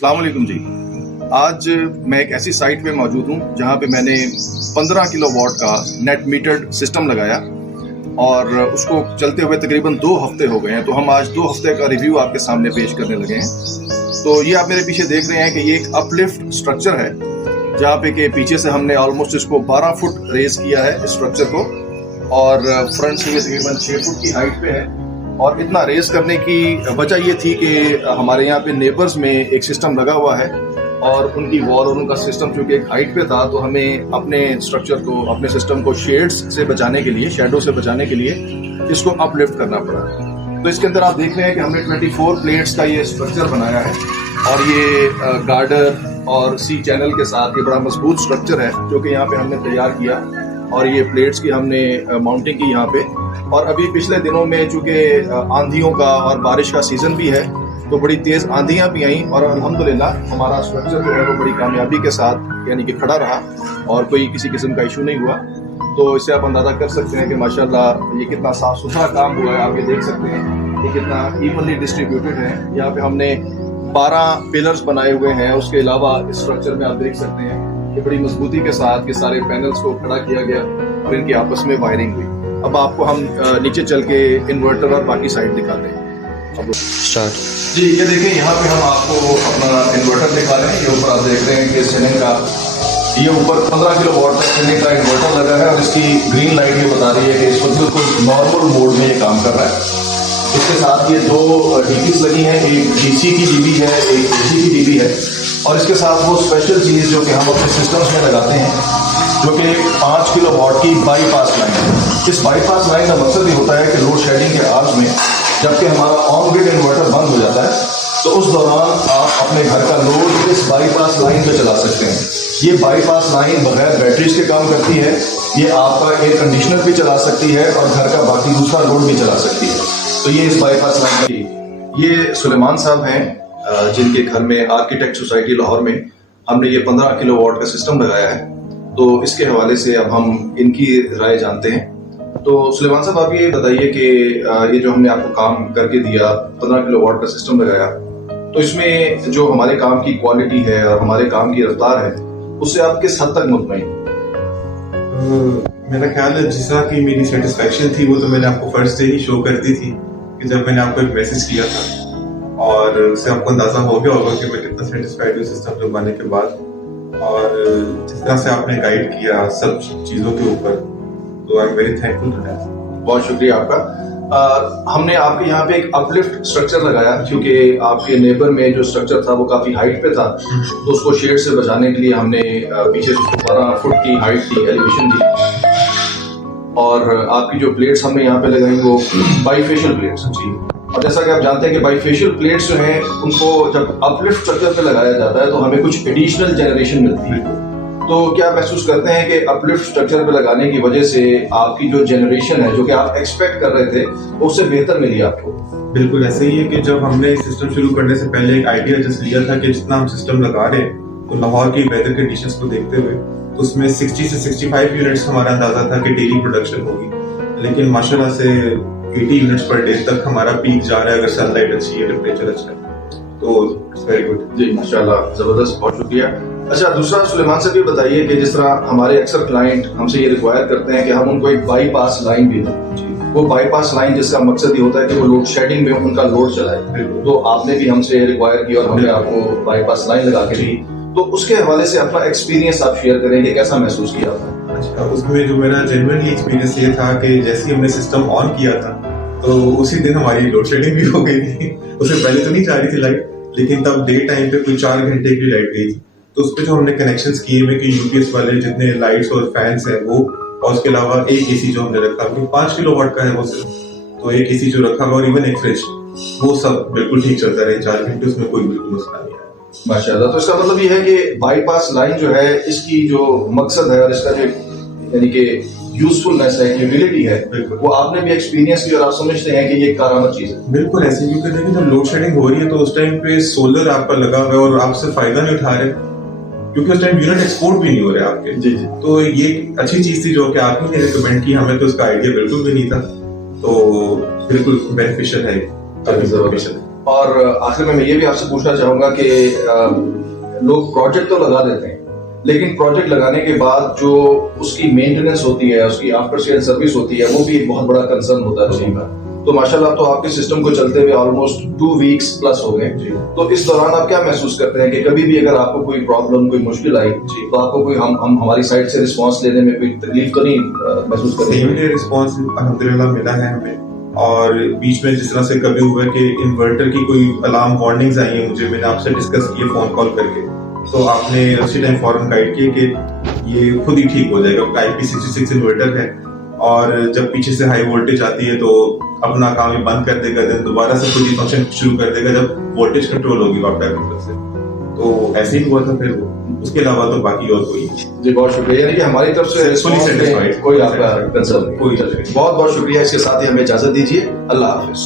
अस्सलाम वालेकुम जी। आज मैं एक ऐसी साइट पे मौजूद हूँ जहाँ पे मैंने 15 किलोवाट का नेट मीटर्ड सिस्टम लगाया और उसको चलते हुए तकरीबन 2 हफ्ते हो गए हैं। तो हम आज 2 हफ्ते का रिव्यू आपके सामने पेश करने लगे हैं। तो ये आप मेरे पीछे देख रहे हैं कि ये एक अपलिफ्ट स्ट्रक्चर है जहाँ पे कि पीछे से हमने ऑलमोस्ट इसको 12 फुट रेज किया है इस स्ट्रक्चर को, और फ्रंट से ये तकरीबन 6 फुट की हाइट पे है। और इतना रेस करने की वजह ये थी कि हमारे यहाँ पे नेबर्स में एक सिस्टम लगा हुआ है और उनकी वॉल और उनका सिस्टम चूंकि एक हाइट पे था, तो हमें अपने स्ट्रक्चर को, अपने सिस्टम को शेड्स से बचाने के लिए, शैडो से बचाने के लिए इसको अपलिफ्ट करना पड़ा। तो इसके अंदर आप देख रहे हैं कि हमने 24 प्लेट्स का ये स्ट्रक्चर बनाया है और ये गार्डर और सी चैनल के साथ ये बड़ा मजबूत स्ट्रक्चर है जो कि यहाँ पे हमने तैयार किया। और ये प्लेट्स की हमने माउंटिंग की यहाँ पे। और अभी पिछले दिनों में चूंकि आंधियों का और बारिश का सीजन भी है, तो बड़ी तेज आंधियां भी आई और अल्हम्दुलिल्लाह हमारा स्ट्रक्चर जो है वो बड़ी कामयाबी के साथ यानी कि खड़ा रहा और कोई किसी किस्म का इशू नहीं हुआ। तो इससे आप अंदाजा कर सकते हैं कि माशाल्लाह ये कितना साफ सुथरा काम हुआ है। आप ये देख सकते हैं ये कितना इवनली डिस्ट्रीब्यूटेड है। यहाँ पे हमने 12 पिलर्स बनाए हुए हैं। उसके अलावा इस स्ट्रक्चर में आप देख सकते हैं कि बड़ी मजबूती के साथ ये सारे पैनल्स को खड़ा किया गया और इनकी आपस में वायरिंग हुई। अब आपको हम नीचे चल के इन्वर्टर और बाकी साइड दिखाते हैं। अब स्टार्ट जी, ये देखें यहाँ पे हम आपको अपना इन्वर्टर दिखा रहे हैं। ये ऊपर आप देख रहे हैं कि सीलिंग का ये ऊपर 15 किलोवाट का सीलिंग का इन्वर्टर लगा है और इसकी ग्रीन लाइट ये बता रही है कि इस वक्त बिल्कुल नॉर्मल मोड में ये काम कर रहा है। इसके साथ ये 2 डीपीस लगी हैं, एक डीसी की डीबी है, एक एसी की डीबी है। और इसके साथ वो स्पेशल चीज़ जो कि हम अपने सिस्टम्स में लगाते हैं, जो कि 5 किलोवाट की बाईपास लाइन है। इस बाईपास लाइन का मकसद ये होता है कि लोड शेडिंग के आग में जबकि हमारा ऑन ग्रिड इन्वर्टर बंद हो जाता है, तो उस दौरान आप अपने घर का लोड इस बाईपास लाइन पे चला सकते हैं। ये बाईपास लाइन बगैर बैटरीज के काम करती है। ये आपका एयर कंडीशनर भी चला सकती है और घर का बाकी दूसरा लोड भी चला सकती है। तो ये इस बाईपास लाइन की, ये सुलेमान साहब हैं जिनके घर में आर्किटेक्ट सोसाइटी लाहौर में हमने ये 15 किलोवाट का सिस्टम लगाया है। तो इसके हवाले से अब हम इनकी राय जानते हैं। तो सुलेमान साहब, आप ये बताइए कि ये जो हमने आपको काम करके दिया, 15 किलोवाट का सिस्टम लगाया, तो इसमें जो हमारे काम की क्वालिटी है और हमारे काम की रफ्तार है, उससे आप किस हद तक मुतमईन? मेरा ख्याल है जिस तरह की मेरी सेटिस्फेक्शन थी वो तो मैंने आपको फर्स्ट से ही शो कर दी थी कि जब मैंने आपको एक मैसेज किया था, और उससे आपको अंदाजा हो गया होगा कि मैं कितना सेटिस्फाइड हूँ सिस्टम लगवाने के बाद। और जिस तरह से आपने गाइड किया सब चीज़ों के ऊपर, तो I am very thankful to that. बहुत शुक्रिया आपका। हमने आपके यहाँ पे एक अपलिफ्ट स्ट्रक्चर लगाया क्योंकि आपके नेबर में जो स्ट्रक्चर था वो काफी हाइट पे था, तो उसको शेड से बचाने के लिए हमने पीछे 12 फुट की हाइट की एलिवेशन दी। और आपकी जो प्लेट्स हमने यहाँ पे लगाई वो बाईफेशियल प्लेट्स जी। और जैसा कि आप जानते हैं कि बाईफेशियल प्लेट्स जो हैं उनको जब अपलिफ्ट स्ट्रक्चर पे लगाया जाता है तो हमें कुछ एडिशनल जनरेशन मिलती है। तो क्या महसूस करते हैं कि अपलिफ्ट स्ट्रक्चर पे लगाने की वजह से आपकी जो जनरेशन है, जो कि आप एक्सपेक्ट कर रहे थे, उससे बेहतर मिली आपको? बिल्कुल ऐसे ही है कि जब हमने सिस्टम शुरू करने से पहले एक आइडिया जस्ट लिया था कि जितना हम सिस्टम लगा रहे हैं तो लाहौर की वेदर कंडीशंस को देखते हुए तो उसमें 60 से 65 यूनिट्स हमारा अंदाजा था कि डेली प्रोडक्शन होगी। लेकिन माशाल्लाह से 80 यूनिट्स पर डे तक हमारा पीक जा रहा है अगर सनलाइट अच्छी है, टेम्परेचर अच्छा है। तो इट्स वेरी गुड जी, माशाल्लाह, जबरदस्त, बहुत शुक्रिया। अच्छा, दूसरा सुलेमान से भी बताइए कि जिस तरह हमारे अक्सर क्लाइंट हमसे ये रिक्वायर करते हैं कि हम उनको एक बाईपास लाइन भी दें। वो बाईपास लाइन जिसका मकसद ये होता है कि वो लोड शेडिंग में उनका लोड चलाए। तो आपने भी हमसे रिक्वायर किया और हमने आपको बाईपास लाइन लगा के दी। तो उसके हवाले से अपना एक्सपीरियंस आप शेयर करेंगे, कैसा महसूस किया आपने? अच्छा, उसमें जो मेरा जेन्युइनली एक्सपीरियंस ये था कि जैसे ही हमने सिस्टम ऑन किया था तो उसी दिन हमारी लोड शेडिंग भी हो गई थी। उससे पहले तो नहीं जा रही थी लाइट, लेकिन तब डे टाइम पे कोई 4 घंटे की लाइट गई थी। तो उस पर जो हमने कनेक्शंस किए हुए कि यूपीएस वाले जितने लाइट्स और फैंस हैं वो, और उसके अलावा एक एसी जो हमने रखा, 5 किलोवाट का है वो सिर्फ, तो एक एसी जो रखा और इवन एक फ्रिज, वो सब बिल्कुल ठीक चलता रहे 4 घंटे, उसमें कोई बिल्कुल मसला नहीं आया। माशाल्लाह। तो इसका मतलब ये है कि बाईपास लाइन जो है इसकी जो मकसद है और इसका जो यानी कि यूजफुलनेस है, यूटिलिटी है, वो आपने भी एक्सपीरियंस किया और आप समझते हैं कि ये कारामद चीज है? बिल्कुल ऐसे, क्योंकि देखिए जब लोड शेडिंग हो रही है तो उस टाइम पे सोलर आपका लगा हुआ है और आप उससे फायदा नहीं उठा रहे क्योंकि उस टाइम यूनिट एक्सपोर्ट भी नहीं हो रहे आपके। जी जी। तो ये अच्छी चीज थी जो कि आप ही ने रिकमेंड की, हमें तो उसका आइडिया बिल्कुल भी नहीं था। तो बिल्कुल बेनिफिशियल है। और आखिर में मैं ये भी आपसे पूछना चाहूंगा कि लोग प्रोजेक्ट तो लगा देते हैं, लेकिन प्रोजेक्ट लगाने के बाद जो उसकी मेंटेनेंस होती है, उसकी आफ्टर सेल सर्विस होती है, वो भी एक बहुत बड़ा कंसर्न होता है लोगों का। तो माशाल्लाह तो आपके सिस्टम को चलते हुए ऑलमोस्ट 2 वीक्स प्लस हो गए। तो इस दौरान आप क्या महसूस करते हैं कि कभी भी अगर आपको कोई प्रॉब्लम, कोई मुश्किल आई तो आपको कोई हम हमारी साइड से रिस्पांस लेने में कोई तकलीफ तो नहीं महसूस कर रहे? सेम डे रिस्पांस अल्हम्दुलिल्लाह मिला है हमें। और बीच में जिस तरह से कभी हुआ कि इन्वर्टर की कोई अलार्म वार्निंग्स आई है मुझे, मैंने आपसे डिस्कस किए फोन कॉल करके, तो आपने उसी टाइम फौरन गाइड किए कि ये खुद ही ठीक हो जाएगा। IP66 इन्वर्टर है और जब पीछे से हाई वोल्टेज आती है तो अपना काम ही बंद कर देगा, देन दोबारा से खुद ही फंक्शन शुरू कर देगा जब वोल्टेज कंट्रोल होगी वापस कंट्रोल से। तो ऐसे ही हुआ था फिर वो, उसके अलावा तो बाकी और कोई। जी बहुत शुक्रिया, यानी कि हमारी तरफ से Fully satisfied. कोई आपका कंसर्न नहीं। कोई बहुत बहुत शुक्रिया। इसके साथ ही हमें इजाजत दीजिए। अल्लाह हाफिज।